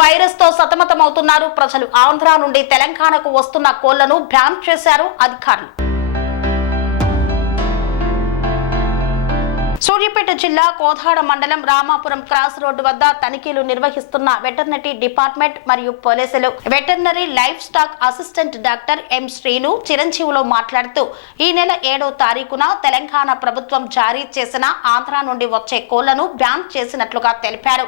వైరస్తో సతమతమవుతున్నారు ప్రజలు. ఆంధ్ర నుండి తెలంగాణకు వస్తున్న కోళ్ళను బ్యాన్ చేశారు అధికారులు. సూర్యాపేట జిల్లా కోదాడ మండలం రామాపురం క్రాస్ రోడ్డు వద్ద తనిఖీలు నిర్వహిస్తున్న వెటర్నరీ డిపార్ట్మెంట్ మరియు పోలీసులు. Veterinary livestock assistant doctor M Srinu చిరంజీవిలో మాట్లాడుతూ ఈ నెల ఏడో తారీఖున తెలంగాణ ప్రభుత్వం జారీ చేసిన ఆంధ్ర నుండి వచ్చే కోళ్ళను బ్యాన్ చేసినట్లుగా తెలిపారు.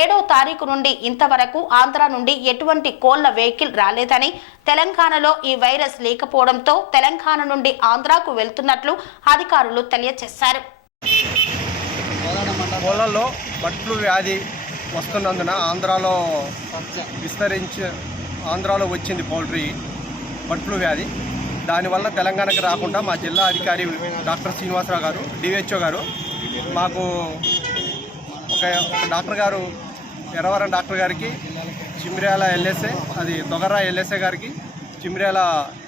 ఏడో తారీఖు నుండి ఇంతవరకు ఆంధ్ర నుండి ఎటువంటి కోళ్ళ వెహికల్ రాలేదని తెలంగాణలో ఈ వైరస్ లేకపోవడంతో తెలంగాణ నుండి ఆంధ్రాకు వెళ్తున్నట్లు అధికారులు తెలియజేశారు. కోళ్ళల్లో బర్డ్ ఫ్లూ వ్యాధి వస్తున్నందున ఆంధ్రాలో విస్తరించి ఆంధ్రాలో వచ్చింది పౌల్ట్రీ బర్డ్ ఫ్లూ వ్యాధి. దానివల్ల తెలంగాణకు రాకుండా మా జిల్లా అధికారి డాక్టర్ శ్రీనివాసరావు గారు డిహెచ్ఓ గారు మాకు ఒక డాక్టర్ గారు ఎర్రవరం డాక్టర్ గారికి చిమ్ర్యాల ఎల్ఎస్ఏ అది దొగర్రా ఎల్ఎస్ఏ గారికి చిమ్ర్యాల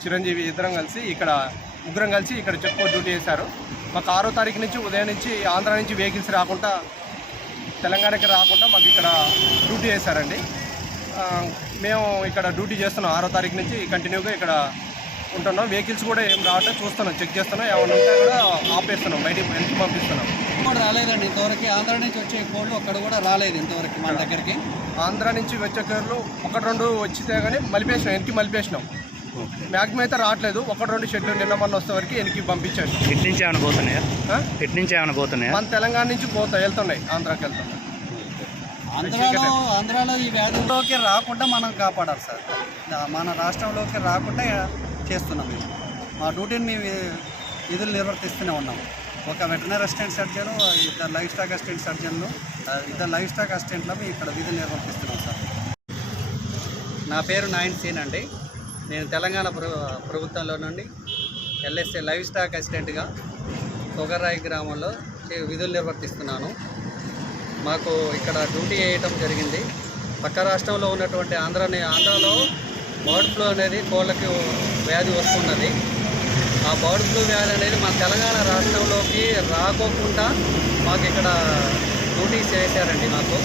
చిరంజీవి ఇద్దరం కలిసి ఇక్కడ ముగ్గురం కలిసి ఇక్కడ చెక్ డ్యూటీ చేశారు. మాకు ఆరో తారీఖు నుంచి ఉదయం నుంచి ఆంధ్ర నుంచి వెహికల్స్ రాకుండా తెలంగాణకి రాకుండా మాకు ఇక్కడ డ్యూటీ చేశారండి. మేము ఇక్కడ డ్యూటీ చేస్తున్నాం ఆరో తారీఖు నుంచి కంటిన్యూగా ఇక్కడ ఉంటున్నాం. వెహికల్స్ కూడా ఏం రావట్లేదు చూస్తున్నాం చెక్ చేస్తున్నాం. ఏమైనా ఉంటే కూడా ఆపేస్తున్నాం బయటికి వెనక్కి పంపిస్తున్నాం. కూడా రాలేదండి ఇంతవరకు ఆంధ్ర నుంచి వచ్చే కోళ్ళు ఒక్కడ కూడా రాలేదు ఇంతవరకు మన దగ్గరికి. ఆంధ్ర నుంచి వచ్చే కేర్లు ఒకటి రెండు వచ్చితే కానీ మలిపేసినాం వెనక్కి మలిపేసినాం. మ్యాక్సిమం అయితే రావట్లేదు. ఒకటి రెండు షెడ్లు నిన్న మొన్న వస్తే వరకు వెనక్కి పంపించేసాం ఇటు నుంచి ఏమైనా పోతున్నాయా? ఇటు నుంచి ఏమైనా పోతున్నాయా? మన తెలంగాణ నుంచి పోతా వెళ్తున్నాయి ఆంధ్రాకి వెళ్తున్నాయి. ఆంధ్రాలో ఆంధ్రాలో ఈ వ్యాధుల్లోకి రాకుండా మనం కాపాడాలి సార్. మన రాష్ట్రంలోకి రాకుండా చేస్తున్నాం మేము. మా డ్యూటీని మేము విధులు నిర్వర్తిస్తూనే ఉన్నాం. ఒక వెటనరీ అసిస్టెంట్ సర్జన్ ఇద్దరు లైఫ్ స్టాక్ అసిస్టెంట్ సర్జన్లు ఇద్దరు లైఫ్ స్టాక్ అసిస్టెంట్లు మేము ఇక్కడ విధులు నిర్వర్తిస్తున్నాం సార్. నా పేరు నాయన్ సీన్ అండి. నేను తెలంగాణ ప్రభుత్వంలో నుండి ఎల్ఎస్ఏ లైవ్ స్టాక్ అసిస్టెంట్గా తొగర్రాయి గ్రామంలో విధులు నిర్వర్తిస్తున్నాను. మాకు ఇక్కడ డ్యూటీ వేయటం జరిగింది. పక్క రాష్ట్రంలో ఉన్నటువంటి ఆంధ్రని ఆంధ్రాలో బర్డ్ ఫ్లూ అనేది కోళ్ళకి వ్యాధి వస్తున్నది ఆ బర్డ్ ఫ్లూ వ్యాధి అనేది మా తెలంగాణ రాష్ట్రంలోకి రాకోకుండా మాకు ఇక్కడ డ్యూటీస్ చేశారండి మాకు.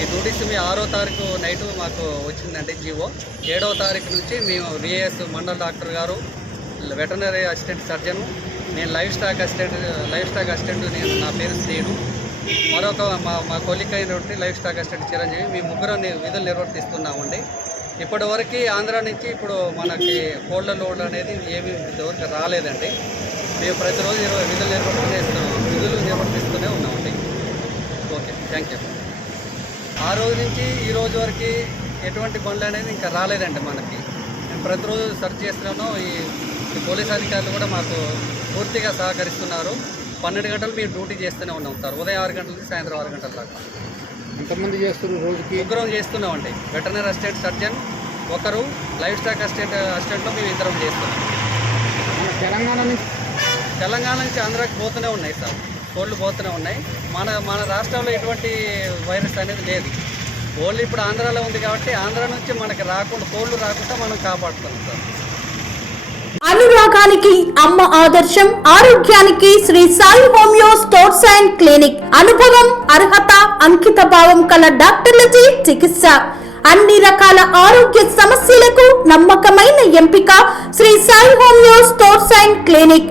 ఈ డ్యూటీస్ మీ ఆరో తారీఖు నైట్ మాకు వచ్చిందండి జీవో. ఏడవ తారీఖు నుంచి మేము విఏఎస్ మండల్ డాక్టర్ గారు వెటనరీ అసిస్టెంట్ సర్జన్ నేను life stock assistant life stock assistant నేను నా పేరు శ్రీను. మరొక మా మా కొలిక్ అయినటువంటి లైఫ్ స్టాక్ అసిస్టెంట్ చిరంజీవి. మీ ముగ్గురు విధులు నిర్వర్తిస్తున్నామండి. ఇప్పటి వరకు ఆంధ్ర నుంచి ఇప్పుడు మనకి కోళ్ళ లోడ్ అనేది ఏమీ ఇంతవరకు రాలేదండి. మేము ప్రతిరోజు ఇరవై విధులు నిర్వర్తిస్తున్నాం విధులు నిర్వర్తిస్తూనే ఉన్నామండి. Okay thank you. ఆ రోజు నుంచి ఈ రోజు వరకు ఎటువంటి పనులు అనేది ఇంకా రాలేదండి మనకి. మేము ప్రతిరోజు సెర్చ్ చేస్తున్నాను ఈ పోలీస్ అధికారులు కూడా మాకు పూర్తిగా సహకరిస్తున్నారు. పన్నెండు గంటలు మేము డ్యూటీ చేస్తూనే ఉన్నాం సార్. ఉదయం ఆరు గంటల నుంచి సాయంత్రం ఆరు గంటల దాకా. ఎంతమంది చేస్తారు రోజుకి ముగ్గురం చేస్తున్నామండి. వెటనరీ అసిస్టెంట్ సర్జన్ ఒకరు లైఫ్ స్టాక్ అసిస్టెంట్ అసిస్టెంట్లో మేము ఇద్దరం చేస్తున్నాం. తెలంగాణ నుంచి తెలంగాణ నుంచి ఆంధ్రాకి పోతూనే ఉన్నాయి సార్. కోళ్ళు పోతూనే ఉన్నాయి. మన మన రాష్ట్రంలో ఎటువంటి వైరస్ అనేది లేదు. కోళ్ళు ఇప్పుడు ఆంధ్రాలో ఉంది కాబట్టి ఆంధ్ర నుంచి మనకి రాకుండా కోళ్ళు రాకుండా మనం కాపాడుతున్నాం సార్. అనురాగానికి అమ్మ ఆదర్శం ఆరోగ్యానికి Sri Sai homeo stores and clinic. అనుభవం అర్హత అంకిత భావం కల డాక్టర్లచే చికిత్స. అన్ని రకాల ఆరోగ్య సమస్యలకు నమ్మకమైన ఎంపిక Sri Sai homeo stores and clinic.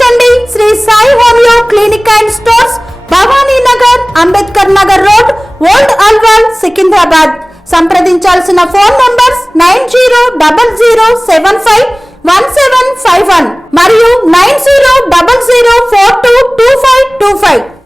Secunderabad. సంప్రదించాల్సిన phone numbers nine zero double zero seven five one seven five one మరియు nine zero double zero four two two five two five.